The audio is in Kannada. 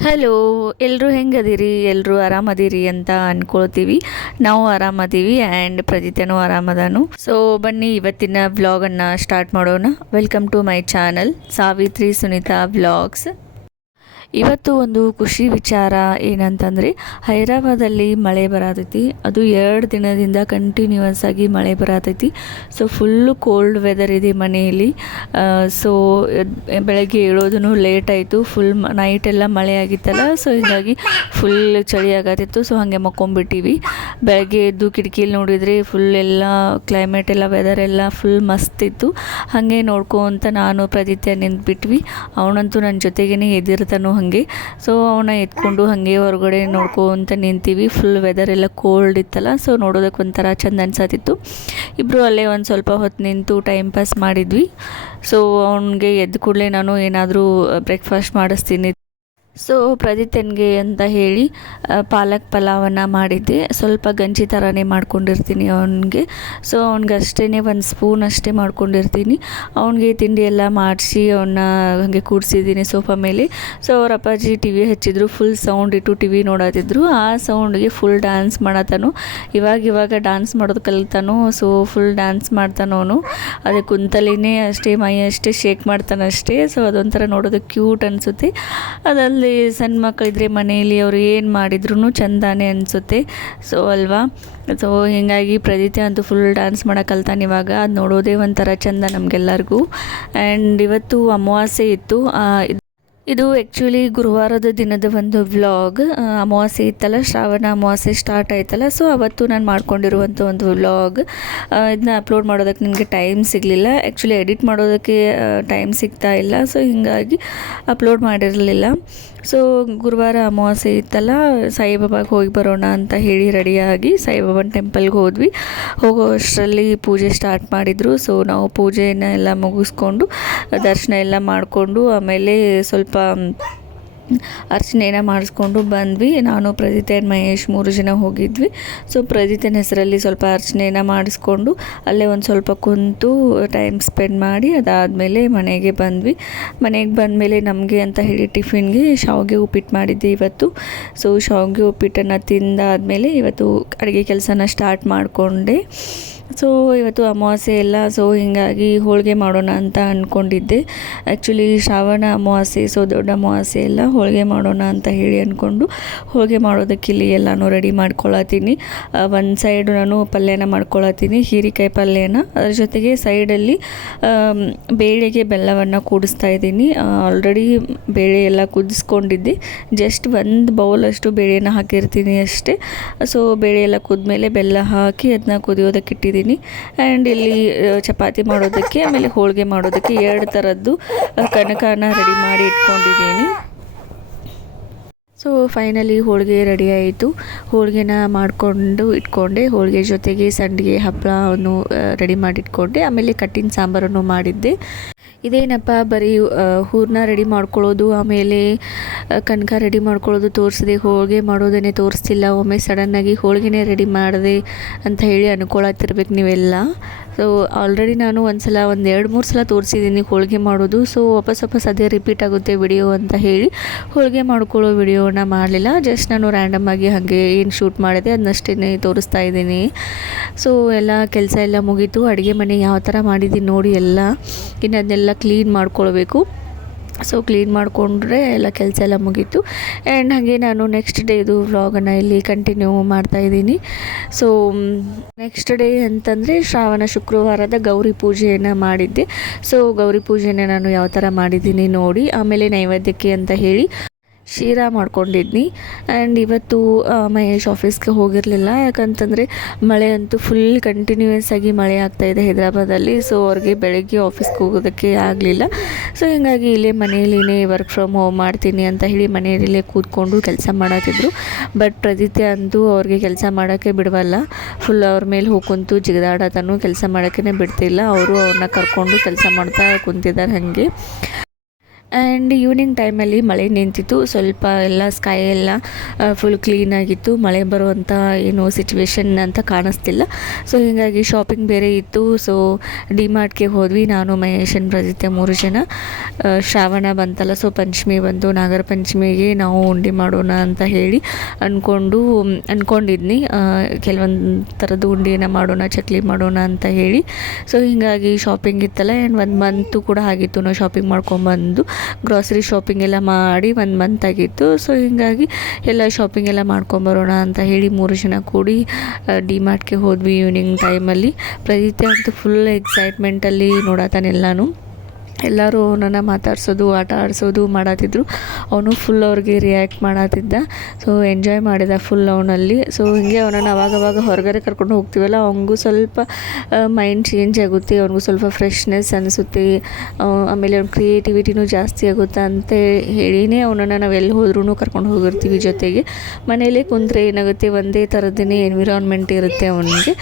ಹಲೋ, ಎಲ್ಲರೂ ಹೆಂಗದಿರಿ? ಎಲ್ಲರೂ ಆರಾಮದಿರಿ ಅಂತ ಅಂದ್ಕೊಳ್ತೀವಿ. ನಾವು ಆರಾಮದೀವಿ ಆ್ಯಂಡ್ ಪ್ರದಿತ್ಯನೂ ಆರಾಮದಾನು. ಸೊ ಬನ್ನಿ ಇವತ್ತಿನ ವ್ಲಾಗನ್ನು ಸ್ಟಾರ್ಟ್ ಮಾಡೋಣ. Welcome to my channel Savitri Sunita vlogs. ಇವತ್ತು ಒಂದು ಖುಷಿ ವಿಚಾರ ಏನಂತಂದರೆ, ಹೈದರಾಬಾದಲ್ಲಿ ಮಳೆ ಬರತೈತಿ. ಅದು 2 ದಿನದಿಂದ ಕಂಟಿನ್ಯೂಯಸ್ ಆಗಿ ಮಳೆ ಬರತೈತಿ. ಸೊ ಫುಲ್ಲು ಕೋಲ್ಡ್ ವೆದರ್ ಇದೆ ಮನೆಯಲ್ಲಿ. ಸೊ ಬೆಳಗ್ಗೆ ಏಳೋದೂ ಲೇಟ್ ಆಯಿತು. ಫುಲ್ ನೈಟೆಲ್ಲ ಮಳೆ ಆಗಿತ್ತಲ್ಲ, ಸೊ ಹೀಗಾಗಿ ಫುಲ್ ಚಳಿ ಆಗತ್ತಿತ್ತು. ಸೊ ಹಾಗೆ ಮಕ್ಕೊಂಬಿಟ್ಟಿವಿ. ಬೆಳಗ್ಗೆ ಎದ್ದು ಕಿಟಕಿಯಲ್ಲಿ ನೋಡಿದರೆ ಫುಲ್ ಎಲ್ಲ ಕ್ಲೈಮೇಟ್ ಎಲ್ಲ ವೆದರ್ ಎಲ್ಲ ಫುಲ್ ಮಸ್ತ್ ಇತ್ತು. ಹಾಗೆ ನೋಡ್ಕೊಂತ ನಾನು ಪ್ರದಿತ್ಯ ನಿಂತ್ಬಿಟ್ವಿ. ಅವನಂತೂ ನನ್ನ ಜೊತೆಗೇ ಎದಿರ್ತಾನೋ ಹಾಗೆ. ಸೊ ಅವನ ಎತ್ಕೊಂಡು ಹಾಗೆ ಹೊರಗಡೆ ನೋಡ್ಕೊಂತ ನಿಂತೀವಿ. ಫುಲ್ ವೆದರ್ ಎಲ್ಲ ಕೋಲ್ಡ್ ಇತ್ತಲ್ಲ, ಸೊ ನೋಡೋದಕ್ಕೆ ಒಂಥರ ಚೆಂದ ಅನ್ಸತ್ತಿತ್ತು. ಇಬ್ಬರು ಅಲ್ಲೇ ಒಂದು ಸ್ವಲ್ಪ ಹೊತ್ತು ನಿಂತು ಟೈಮ್ ಪಾಸ್ ಮಾಡಿದ್ವಿ. ಸೊ ಅವನಿಗೆ ಎದ್ದ ಕೂಡಲೇ ನಾನು ಏನಾದರೂ ಬ್ರೇಕ್ಫಾಸ್ಟ್ ಮಾಡಿಸ್ತೀನಿ. ಸೊ ಪ್ರದಿತ್ಯನಿಗೆ ಅಂತ ಹೇಳಿ ಪಾಲಕ್ ಪಲಾವನ್ನು ಮಾಡಿದ್ದೆ. ಸ್ವಲ್ಪ ಗಂಜಿ ಥರನೇ ಮಾಡ್ಕೊಂಡಿರ್ತೀನಿ ಅವನಿಗೆ. ಸೊ ಅವ್ನಿಗೆ ಅಷ್ಟೇ ಒಂದು ಸ್ಪೂನ್ ಅಷ್ಟೇ ಮಾಡ್ಕೊಂಡಿರ್ತೀನಿ. ಅವನಿಗೆ ತಿಂಡಿ ಎಲ್ಲ ಮಾಡಿಸಿ ಅವನ್ನ ಹಾಗೆ ಕೂಡಿಸಿದ್ದೀನಿ ಸೋಫಾ ಮೇಲೆ. ಸೊ ಅವ್ರ ಅಪ್ಪಾಜಿ ಟಿ ವಿ ಹಚ್ಚಿದ್ರು. ಫುಲ್ ಸೌಂಡ್ ಇಟ್ಟು ಟಿ ವಿ ನೋಡತ್ತಿದ್ರು. ಆ ಸೌಂಡ್ಗೆ ಫುಲ್ ಡ್ಯಾನ್ಸ್ ಮಾಡತ್ತಾನು. ಇವಾಗ ಡ್ಯಾನ್ಸ್ ಮಾಡೋದು ಕಲಿತಾನು. ಸೊ ಫುಲ್ ಡ್ಯಾನ್ಸ್ ಮಾಡ್ತಾನು ಅವನು. ಅದೇ ಕುಂತಲಿನೇ ಅಷ್ಟೇ ಮೈ ಅಷ್ಟೇ ಶೇಕ್ ಮಾಡ್ತಾನಷ್ಟೇ. ಸೊ ಅದೊಂಥರ ನೋಡೋದಕ್ಕೆ ಕ್ಯೂಟ್ ಅನಿಸುತ್ತೆ. ಅದಲ್ಲ ಸಣ್ಣ ಮಕ್ಕಳಿದ್ರೆ ಮನೆಯಲ್ಲಿ ಅವರು ಏನು ಮಾಡಿದ್ರು ಚೆಂದಾನೆ ಅನಿಸುತ್ತೆ. ಸೊ ಅಲ್ವಾ? ಸೊ ಹೀಗಾಗಿ ಪ್ರದಿತ್ಯ ಅಂತೂ ಫುಲ್ ಡ್ಯಾನ್ಸ್ ಮಾಡೋಕೆ ಕಲ್ತಾನೆ ಇವಾಗ. ಅದು ನೋಡೋದೇ ಒಂಥರ ಚೆಂದ ನಮಗೆಲ್ಲರಿಗೂ. ಆ್ಯಂಡ್ ಇವತ್ತು ಅಮಾವಾಸ್ಯೆ ಇತ್ತು. ಇದು ಆ್ಯಕ್ಚುಲಿ ಗುರುವಾರದ ದಿನದ ಒಂದು ವ್ಲಾಗ್. ಅಮಾವಾಸ್ಯೆ ಇತ್ತಲ್ಲ, ಶ್ರಾವಣ ಅಮಾವಾಸ್ಯೆ ಸ್ಟಾರ್ಟ್ ಆಯ್ತಲ್ಲ, ಸೊ ಅವತ್ತು ನಾನು ಮಾಡ್ಕೊಂಡಿರುವಂಥ ಒಂದು ವ್ಲಾಗ್. ಇದನ್ನ ಅಪ್ಲೋಡ್ ಮಾಡೋದಕ್ಕೆ ನನಗೆ ಟೈಮ್ ಸಿಗಲಿಲ್ಲ. ಆ್ಯಕ್ಚುಲಿ ಎಡಿಟ್ ಮಾಡೋದಕ್ಕೆ ಟೈಮ್ ಸಿಗ್ತಾ ಇಲ್ಲ. ಸೊ ಹೀಗಾಗಿ ಅಪ್ಲೋಡ್ ಮಾಡಿರಲಿಲ್ಲ. ಸೊ ಗುರುವಾರ ಅಮಾವಾಸ್ಯೆ ಇತ್ತಲ್ಲ, ಸಾಯಿಬಾಬಾಗೆ ಹೋಗಿ ಬರೋಣ ಅಂತ ಹೇಳಿ ರೆಡಿಯಾಗಿ ಸಾಯಿಬಾಬಾನ ಟೆಂಪಲ್ಗೆ ಹೋದ್ವಿ. ಹೋಗೋ ಅಷ್ಟರಲ್ಲಿ ಪೂಜೆ ಸ್ಟಾರ್ಟ್ ಮಾಡಿದರು. ಸೊ ನಾವು ಪೂಜೆನ ಎಲ್ಲ ಮುಗಿಸ್ಕೊಂಡು ದರ್ಶನ ಎಲ್ಲ ಮಾಡಿಕೊಂಡು ಆಮೇಲೆ ಸ್ವಲ್ಪ ಅರ್ಚನೆಯನ್ನು ಮಾಡಿಸ್ಕೊಂಡು ಬಂದ್ವಿ. ನಾನು ಪ್ರದಿತ್ಯ ಮಹೇಶ್ 3 ಜನ ಹೋಗಿದ್ವಿ. ಸೊ ಪ್ರದಿತ್ಯನ ಹೆಸರಲ್ಲಿ ಸ್ವಲ್ಪ ಅರ್ಚನೆಯನ್ನು ಮಾಡಿಸ್ಕೊಂಡು ಅಲ್ಲೇ ಒಂದು ಸ್ವಲ್ಪ ಕುಂತು ಟೈಮ್ ಸ್ಪೆಂಡ್ ಮಾಡಿ ಅದಾದಮೇಲೆ ಮನೆಗೆ ಬಂದ್ವಿ. ಮನೆಗೆ ಬಂದಮೇಲೆ ನಮಗೆ ಅಂತ ಹೇಳಿ ಟಿಫಿನ್ಗೆ ಶಾವಿಗೆ ಉಪ್ಪಿಟ್ಟು ಮಾಡಿದ್ದೆ ಇವತ್ತು. ಸೊ ಶಾವಿಗೆ ಉಪ್ಪಿಟ್ಟನ್ನು ತಿಂದಾದಮೇಲೆ ಇವತ್ತು ಅಡುಗೆ ಕೆಲಸನ ಸ್ಟಾರ್ಟ್ ಮಾಡಿಕೊಂಡೆ. ಸೊ ಇವತ್ತು ಅಮಾವಾಸ್ಯೆ ಎಲ್ಲ, ಸೊ ಹೀಗಾಗಿ ಹೋಳಿಗೆ ಮಾಡೋಣ ಅಂತ ಅಂದ್ಕೊಂಡಿದ್ದೆ. ಆ್ಯಕ್ಚುಲಿ ಶ್ರಾವಣ ಅಮಾವಾಸ್ಯೆ, ಸೊ ದೊಡ್ಡ ಅಮಾವಾಸ್ಯೆ ಎಲ್ಲ ಹೋಳಿಗೆ ಮಾಡೋಣ ಅಂತ ಹೇಳಿ ಅಂದ್ಕೊಂಡು ಹೋಳಿಗೆ ಮಾಡೋದಕ್ಕೆ ಇಲ್ಲಿ ಎಲ್ಲನೂ ರೆಡಿ ಮಾಡ್ಕೊಳತ್ತೀನಿ. ಒಂದು ಸೈಡ್ ನಾನು ಪಲ್ಯನ ಮಾಡ್ಕೊಳತ್ತೀನಿ, ಹೀರೆಕಾಯಿ ಪಲ್ಯನ. ಅದ್ರ ಜೊತೆಗೆ ಸೈಡಲ್ಲಿ ಬೇಳೆಗೆ ಬೆಲ್ಲವನ್ನು ಕೂಡಿಸ್ತಾ ಇದ್ದೀನಿ. ಆಲ್ರೆಡಿ ಬೇಳೆ ಎಲ್ಲ ಕುದಿಸ್ಕೊಂಡಿದ್ದೆ. ಜಸ್ಟ್ ಒಂದು ಬೌಲಷ್ಟು ಬೇಳೆನ ಹಾಕಿರ್ತೀನಿ ಅಷ್ಟೇ. ಸೊ ಬೇಳೆ ಎಲ್ಲ ಕುದ್ಮೇಲೆ ಬೆಲ್ಲ ಹಾಕಿ ಅದನ್ನ ಕುದಿಯೋದಕ್ಕೆ ಇಟ್ಟಿದ್ದೀನಿ. ಆ್ಯಂಡ್ ಇಲ್ಲಿ ಚಪಾತಿ ಮಾಡೋದಕ್ಕೆ ಆಮೇಲೆ ಹೋಳಿಗೆ ಮಾಡೋದಕ್ಕೆ 2 ಥರದ್ದು ಕನಕನ ರೆಡಿ ಮಾಡಿ ಇಟ್ಕೊಂಡಿದ್ದೀನಿ. ಸೊ ಫೈನಲಿ ಹೋಳಿಗೆ ರೆಡಿ ಆಯಿತು. ಹೋಳಿಗೆನ ಮಾಡಿಕೊಂಡು ಇಟ್ಕೊಂಡೆ. ಹೋಳಿಗೆ ಜೊತೆಗೆ ಸಂಡಿಗೆ ಹಪ್ಪಳವನ್ನು ರೆಡಿ ಮಾಡಿ ಇಟ್ಕೊಂಡೆ. ಆಮೇಲೆ ಕಟ್ಟಿನ ಸಾಂಬಾರನ್ನು ಮಾಡಿದ್ದೆ. ಇದೇನಪ್ಪ ಬರೀ ಹೂರಣ ರೆಡಿ ಮಾಡ್ಕೊಳ್ಳೋದು ಆಮೇಲೆ ಕನಕ ರೆಡಿ ಮಾಡ್ಕೊಳ್ಳೋದು ತೋರಿಸಿದೆ, ಹೋಳಿಗೆ ಮಾಡೋದನ್ನೇ ತೋರಿಸ್ತಿಲ್ಲ. ಒಮ್ಮೆ ಸಡನ್ನಾಗಿ ಹೋಳಿಗೆನೇ ರೆಡಿ ಮಾಡಿದೆ ಅಂತ ಹೇಳಿ ಅನ್ಕೊಳತ್ತಿರ್ಬೇಕು ನೀವೆಲ್ಲ. ಸೊ ಆಲ್ರೆಡಿ ನಾನು ಒಂದು 2-3 ಸಲ ತೋರಿಸಿದ್ದೀನಿ ಹೋಳಿಗೆ ಮಾಡೋದು. ಸೊ ವಾಪಸ್ ಅದೇ ರಿಪೀಟ್ ಆಗುತ್ತೆ ವಿಡಿಯೋ ಅಂತ ಹೇಳಿ ಹೋಳಿಗೆ ಮಾಡ್ಕೊಳ್ಳೋ ವಿಡಿಯೋನ ಮಾಡಲಿಲ್ಲ. ಜಸ್ಟ್ ನಾನು ರ್ಯಾಂಡಮಾಗಿ ಹಾಗೆ ಏನು ಶೂಟ್ ಮಾಡಿದೆ ಅದನ್ನಷ್ಟೇ ತೋರಿಸ್ತಾ ಇದ್ದೀನಿ. ಸೊ ಎಲ್ಲ ಕೆಲಸ ಎಲ್ಲ ಮುಗೀತು. ಅಡುಗೆ ಮನೆ ಯಾವ ಥರ ಮಾಡಿದ್ದೀನಿ ನೋಡಿ ಎಲ್ಲ. ಇನ್ನು ಅದನ್ನೆಲ್ಲ ಕ್ಲೀನ್ ಮಾಡ್ಕೊಳ್ಬೇಕು. ಸೊ ಕ್ಲೀನ್ ಮಾಡಿಕೊಂಡ್ರೆ ಎಲ್ಲ ಕೆಲಸ ಎಲ್ಲ ಮುಗೀತು. ಆ್ಯಂಡ್ ಹಾಗೆ ನಾನು ನೆಕ್ಸ್ಟ್ ಡೇದು ವ್ಲಾಗನ್ನು ಇಲ್ಲಿ ಕಂಟಿನ್ಯೂ ಮಾಡ್ತಾಯಿದ್ದೀನಿ. ಸೊ ನೆಕ್ಸ್ಟ್ ಡೇ ಅಂತಂದರೆ ಶ್ರಾವಣ ಶುಕ್ರವಾರದ ಗೌರಿ ಪೂಜೆಯನ್ನು ಮಾಡಿದ್ದೆ. ಸೊ ಗೌರಿ ಪೂಜೆನ ನಾನು ಯಾವ ಥರ ಮಾಡಿದ್ದೀನಿ ನೋಡಿ. ಆಮೇಲೆ ನೈವೇದ್ಯಕ್ಕೆ ಅಂತ ಹೇಳಿ ಶೀರಾ ಮಾಡ್ಕೊಂಡಿದ್ನಿ. ಆ್ಯಂಡ್ ಇವತ್ತು ಮಹೇಶ್ ಆಫೀಸ್ಗೆ ಹೋಗಿರಲಿಲ್ಲ. ಯಾಕಂತಂದರೆ ಮಳೆ ಅಂತೂ ಫುಲ್ ಕಂಟಿನ್ಯೂಯಸ್ ಆಗಿ ಮಳೆ ಆಗ್ತಾಯಿದೆ ಹೈದರಾಬಾದಲ್ಲಿ. ಸೊ ಅವ್ರಿಗೆ ಬೆಳಗ್ಗೆ ಆಫೀಸ್ಗೆ ಹೋಗೋದಕ್ಕೆ ಆಗಲಿಲ್ಲ. ಸೊ ಹೀಗಾಗಿ ಇಲ್ಲೇ ಮನೆಯಲ್ಲಿನೇ ವರ್ಕ್ ಫ್ರಮ್ ಹೋಮ್ ಮಾಡ್ತೀನಿ ಅಂತ ಹೇಳಿ ಮನೆಯಲ್ಲೇ ಕೂತ್ಕೊಂಡು ಕೆಲಸ ಮಾಡತ್ತಿದ್ರು. ಬಟ್ ಪ್ರದಿತ್ಯ ಅಂತೂ ಅವ್ರಿಗೆ ಕೆಲಸ ಮಾಡೋಕ್ಕೆ ಬಿಡವಲ್ಲ. ಫುಲ್ ಅವ್ರ ಮೇಲೆ ಹೋಗ್ಕೊಂತು ಜಿಗದಾಡತನೂ, ಕೆಲಸ ಮಾಡೋಕ್ಕೇ ಬಿಡ್ತಿಲ್ಲ. ಅವರು ಅವ್ರನ್ನ ಕರ್ಕೊಂಡು ಕೆಲಸ ಮಾಡ್ತಾ ಕುಂತಿದ್ದಾರೆ ಹಾಗೆ. ಆ್ಯಂಡ್ ಈವ್ನಿಂಗ್ ಟೈಮಲ್ಲಿ ಮಳೆ ನಿಂತಿತ್ತು, ಸ್ವಲ್ಪ ಎಲ್ಲ ಸ್ಕೈ ಎಲ್ಲ ಫುಲ್ ಕ್ಲೀನಾಗಿತ್ತು, ಮಳೆ ಬರುವಂಥ ಏನು ಸಿಚುವೇಶನ್ ಅಂತ ಕಾಣಿಸ್ತಿಲ್ಲ. ಸೊ ಹೀಗಾಗಿ ಶಾಪಿಂಗ್ ಬೇರೆ ಇತ್ತು. ಸೊ ಡಿಮಾರ್ಟ್ಗೆ ಹೋದ್ವಿ, ನಾನು ಮಹೇಶನ್ ಪ್ರಜಿತೆ 3 ಜನ. ಶ್ರಾವಣ ಬಂತಲ್ಲ, ಸೊ ಪಂಚಮಿ ಬಂತು, ನಾಗರ ಪಂಚಮಿಗೆ ನಾವು ಉಂಡೆ ಮಾಡೋಣ ಅಂತ ಹೇಳಿ ಅಂದ್ಕೊಂಡಿದ್ನಿ. ಕೆಲವೊಂದು ಥರದ ಉಂಡೆನ ಮಾಡೋಣ, ಚಕ್ಲಿ ಮಾಡೋಣ ಅಂತ ಹೇಳಿ. ಸೊ ಹೀಗಾಗಿ ಶಾಪಿಂಗ್ ಇತ್ತಲ್ಲ, ಆ್ಯಂಡ್ 1 ಮಂತು ಕೂಡ ಆಗಿತ್ತು ನಾವು ಶಾಪಿಂಗ್ ಮಾಡ್ಕೊಂಬಂದು. ಗ್ರಾಸರಿ ಶಾಪಿಂಗ್ ಎಲ್ಲ ಮಾಡಿ 1 ಮಂತ್ ಆಗಿತ್ತು. ಸೊ ಹೀಗಾಗಿ ಎಲ್ಲ ಶಾಪಿಂಗ್ ಎಲ್ಲ ಮಾಡ್ಕೊಂಬರೋಣ ಅಂತ ಹೇಳಿ 3 ಜನ ಕೂಡಿ ಡಿಮಾರ್ಟ್ಗೆ ಹೋದ್ವಿ ಈವ್ನಿಂಗ್ ಟೈಮಲ್ಲಿ. ಪ್ರದೀತೆ ಅಂತೂ ಫುಲ್ ಎಕ್ಸೈಟ್ಮೆಂಟಲ್ಲಿ ನೋಡತ್ತಾನೆ ಎಲ್ಲನೂ. ಎಲ್ಲರೂ ಅವನನ್ನು ಮಾತಾಡ್ಸೋದು, ಆಟ ಆಡಿಸೋದು ಮಾಡತ್ತಿದ್ರು. ಅವನು ಫುಲ್ ಅವ್ರಿಗೆ ರಿಯಾಕ್ಟ್ ಮಾಡತ್ತಿದ್ದ. ಸೊ ಎಂಜಾಯ್ ಮಾಡಿದ ಫುಲ್ ಅವನಲ್ಲಿ. ಸೊ ಹೀಗೆ ಅವನನ್ನು ಅವಾಗವಾಗ ಹೊರಗಡೆ ಕರ್ಕೊಂಡು ಹೋಗ್ತೀವಲ್ಲ, ಅವನಿಗೂ ಸ್ವಲ್ಪ ಮೈಂಡ್ ಚೇಂಜ್ ಆಗುತ್ತೆ, ಅವನಿಗೂ ಸ್ವಲ್ಪ ಫ್ರೆಶ್ನೆಸ್ ಅನಿಸುತ್ತೆ, ಆಮೇಲೆ ಅವ್ನ ಕ್ರಿಯೇಟಿವಿಟಿನೂ ಜಾಸ್ತಿ ಆಗುತ್ತೆ ಅಂತ ಹೇಳಿನೇ ಅವನನ್ನು ನಾವು ಎಲ್ಲಿ ಹೋದ್ರೂ ಕರ್ಕೊಂಡು ಹೋಗಿರ್ತೀವಿ. ಜೊತೆಗೆ ಮನೇಲೇ ಕುಂತ್ರೆ ಏನಾಗುತ್ತೆ, ಒಂದೇ ಥರದ್ದೇ ಎನ್ವಿರಾನ್ಮೆಂಟ್ ಇರುತ್ತೆ ಅವನಿಗೆ.